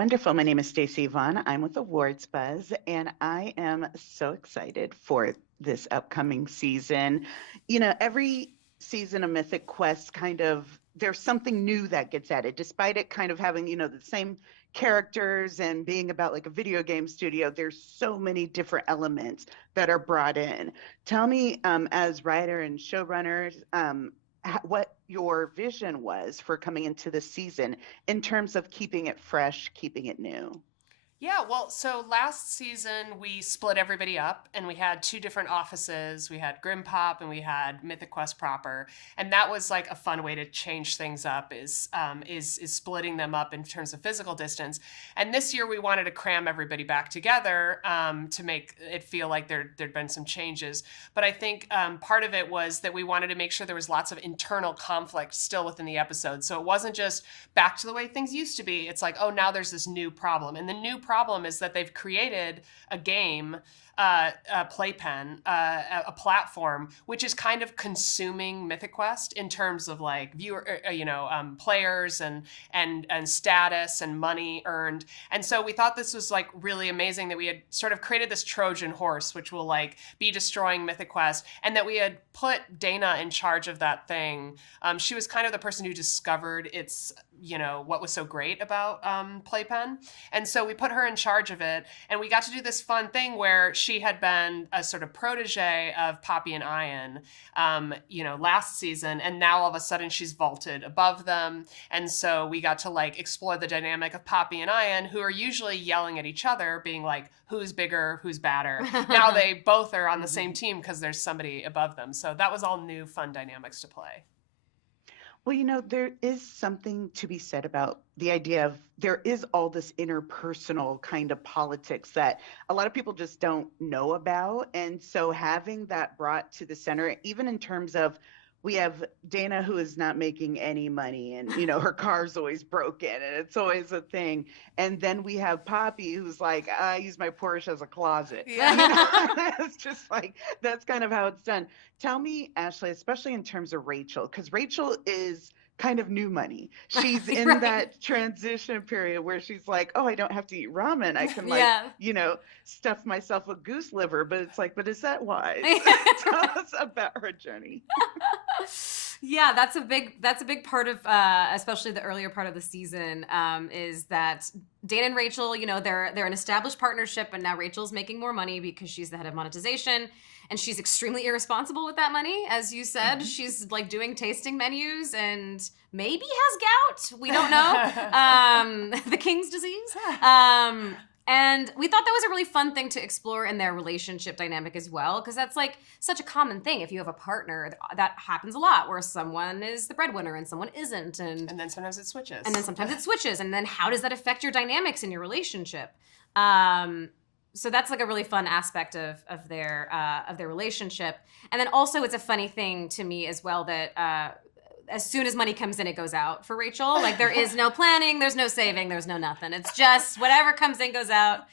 Wonderful. My name is Stacey Yvonne. I'm with Awards Buzz, and I am so excited for this upcoming season. Every season of Mythic Quest there's something new that gets added, despite it kind of having, the same characters and being about like a video game studio. There's so many different elements that are brought in. Tell me, as writer and showrunner, what your vision was for coming into the season in terms of keeping it fresh, keeping it new. Yeah, well, so last season we split everybody up and we had two different offices. We had Grim Pop and we had Mythic Quest proper, and that was like a fun way to change things up is splitting them up in terms of physical distance. And this year we wanted to cram everybody back together to make it feel like there'd been some changes. But I think part of it was that we wanted to make sure there was lots of internal conflict still within the episode. So it wasn't just back to the way things used to be. It's like, oh, now there's this new problem, and the new problem is that they've created a game, a playpen, a platform, which is kind of consuming Mythic Quest in terms of like viewer, players and status and money earned. And so we thought this was like really amazing that we had sort of created this Trojan horse, which will like be destroying Mythic Quest, and that we had put Dana in charge of that thing. She was kind of the person who discovered its what was so great about Playpen. And so we put her in charge of it, and we got to do this fun thing where she had been a sort of protege of Poppy and Ian, last season, and now all of a sudden she's vaulted above them. And so we got to like explore the dynamic of Poppy and Ian, who are usually yelling at each other, being like, who's bigger, who's badder. Now they both are on the same team because there's somebody above them. So that was all new fun dynamics to play. Well, there is something to be said about the idea of there is all this interpersonal kind of politics that a lot of people just don't know about. And so having that brought to the center, even in terms of we have Dana who is not making any money and, her car's always broken and it's always a thing. And then we have Poppy who's like, I use my Porsche as a closet. Yeah. It's just like, that's kind of how it's done. Tell me, Ashley, especially in terms of Rachel, because Rachel is kind of new money. She's in Right. that transition period where she's like, oh, I don't have to eat ramen. I can Yeah. stuff myself with goose liver. But it's like, but is that wise? Tell us about her journey. Yeah, that's a big part of especially the earlier part of the season, is that Dana and Rachel, they're an established partnership, and now Rachel's making more money because she's the head of monetization, and she's extremely irresponsible with that money. As you said, she's like doing tasting menus and maybe has gout. We don't know. The king's disease. And we thought that was a really fun thing to explore in their relationship dynamic as well, because that's like such a common thing. If you have a partner, that happens a lot, where someone is the breadwinner and someone isn't. And then sometimes it switches. And then how does that affect your dynamics in your relationship? So that's like a really fun aspect of their relationship. And then also it's a funny thing to me as well that as soon as money comes in, it goes out for Rachel. Like there is no planning, there's no saving, there's no nothing. It's just whatever comes in goes out,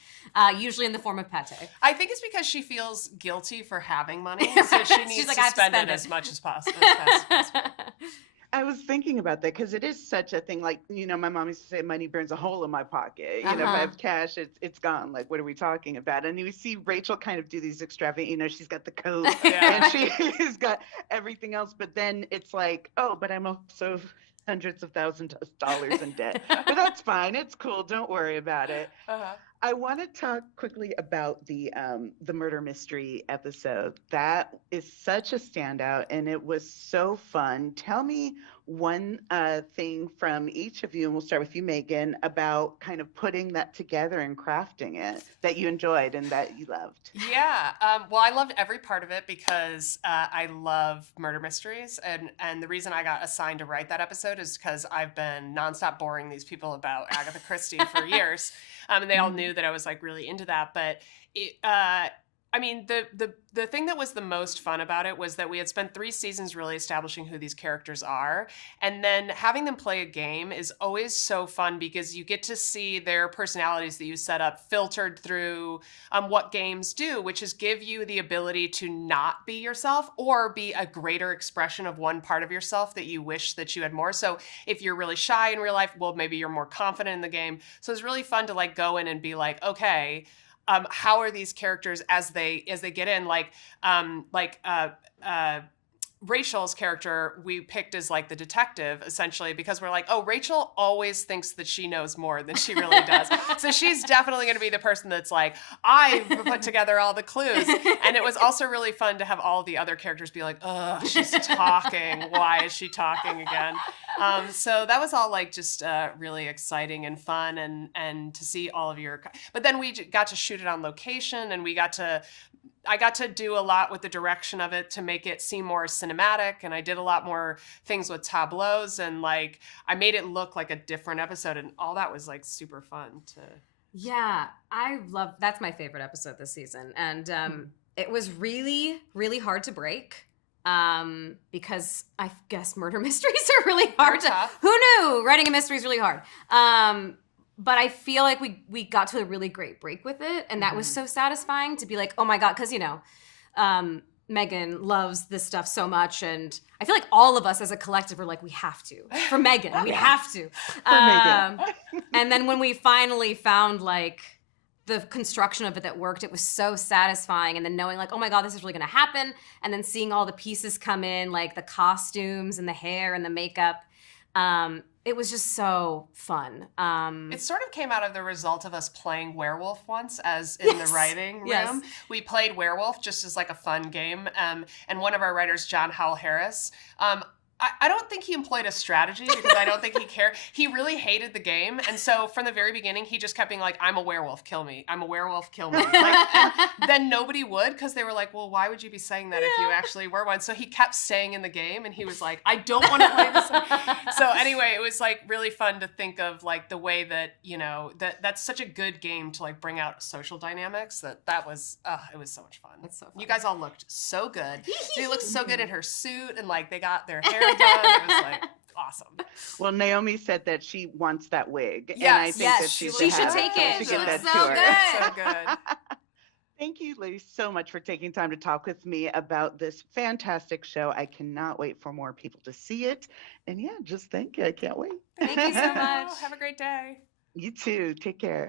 usually in the form of pate. I think it's because she feels guilty for having money, so she needs to spend it as much as possible. As fast as possible. I was thinking about that because it is such a thing. Like, my mom used to say money burns a hole in my pocket. If I have cash, it's gone. Like, what are we talking about? And you see Rachel kind of do these extravagant, she's got the coat and she's got everything else. But then it's like, oh, but I'm also hundreds of thousands of dollars in debt. But that's fine. It's cool. Don't worry about it. I want to talk quickly about the murder mystery episode. That is such a standout, and it was so fun. Tell me one thing from each of you, and we'll start with you, Megan, about kind of putting that together and crafting it that you enjoyed and that you loved. Yeah. Well, I loved every part of it because I love murder mysteries. And the reason I got assigned to write that episode is because I've been nonstop boring these people about Agatha Christie for years. And they all knew that I was like really into that. But I mean, the thing that was the most fun about it was that we had spent 3 seasons really establishing who these characters are, and then having them play a game is always so fun because you get to see their personalities that you set up filtered through what games do, which is give you the ability to not be yourself or be a greater expression of one part of yourself that you wish that you had more. So if you're really shy in real life, well, maybe you're more confident in the game. So it's really fun to like go in and be like, okay, how are these characters as they get in, Rachel's character we picked as like the detective essentially because we're like, oh, Rachel always thinks that she knows more than she really does. So she's definitely going to be the person that's like, I've put together all the clues. And it was also really fun to have all the other characters be like, oh, she's talking. Why is she talking again? So that was all like just really exciting and fun and to see all of your, but then we got to shoot it on location and I got to do a lot with the direction of it to make it seem more cinematic. And I did a lot more things with tableaus and like, I made it look like a different episode and all that was like super fun to. Yeah, that's my favorite episode this season. And it was really, really hard to break. Because I guess murder mysteries are really hard who knew writing a mystery is really hard. But I feel like we got to a really great break with it. And that was so satisfying to be like, oh my God, because, you know, Megan loves this stuff so much. And I feel like all of us as a collective are like, we have to. For Megan, we have to. For Megan. And then when we finally found like the construction of it that worked, it was so satisfying. And then knowing like, oh my God, this is really gonna happen. And then seeing all the pieces come in, like the costumes and the hair and the makeup. It was just so fun. It sort of came out of the result of us playing Werewolf once as in the writing room. Yes. We played Werewolf just as like a fun game. And one of our writers, John Howell Harris, I don't think he employed a strategy because I don't think he cared. He really hated the game. And so from the very beginning, he just kept being like, I'm a werewolf, kill me. I'm a werewolf, kill me. Like, and then nobody would because they were like, well, why would you be saying that if you actually were one? So he kept staying in the game and he was like, I don't want to play this. So anyway, it was like really fun to think of like the way that, you know, that's such a good game to like bring out social dynamics that was, it was so much fun. It's so fun. You guys all looked so good. She looked so good in her suit and like they got their hair done. It was like awesome. Well, Naomi said that she wants that wig. Yes, and I think that she should should take it. She She should looks get that so to her. good. So good. Thank you, ladies, so much for taking time to talk with me about this fantastic show. I cannot wait for more people to see it. And yeah, just thank you. I can't wait. Thank you so much. Have a great day. You too. Take care.